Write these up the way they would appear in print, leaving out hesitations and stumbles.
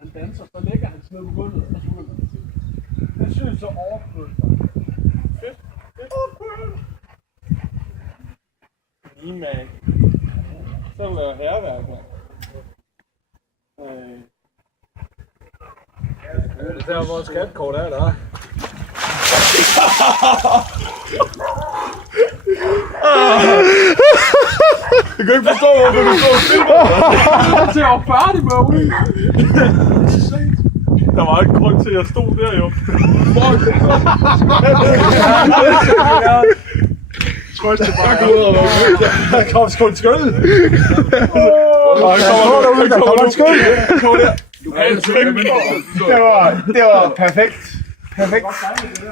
Han danser, så lægger han sådan noget på gulvet, og så begynder han til. Det synes så overflødt. Fedt. Man. Så laver herværk, man. Det er der, hvor skatkort er der. Jeg kan ikke forstå, hvorfor du står og filmer. Jeg var færdig med at ryge. Der var ikke grund til, at jeg stod der, jo. Fuck! Tryk til bare. Der kom sgu en skød. Der kommer en skød. Det var perfekt.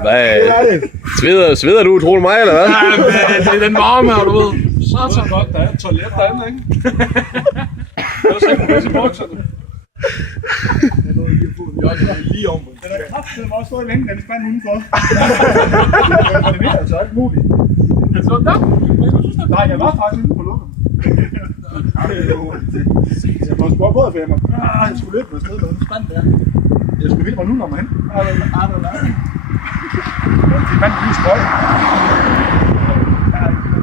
Hvad? Sveder du utrolig meget, eller hvad? Ja, det er den varme her, du ved. Så godt, der er et toilet derinde, ikke? Det er så ikke pisse i bukserne. Jeg er lige om. Den er kraftigt også stået længe, den spand udenfor. Det er altså ikke muligt. Så der? Nej, jeg var faktisk inde på lukket. Jeg får sgu op både for mig. Jeg skulle løbe med sted, der var en spand der. Jeg skulle vide mig nu, når man hen. Det er vandt lige sprøj.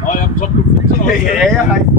Nå, jamen, så blev du fikset. Ja, jeg har ikke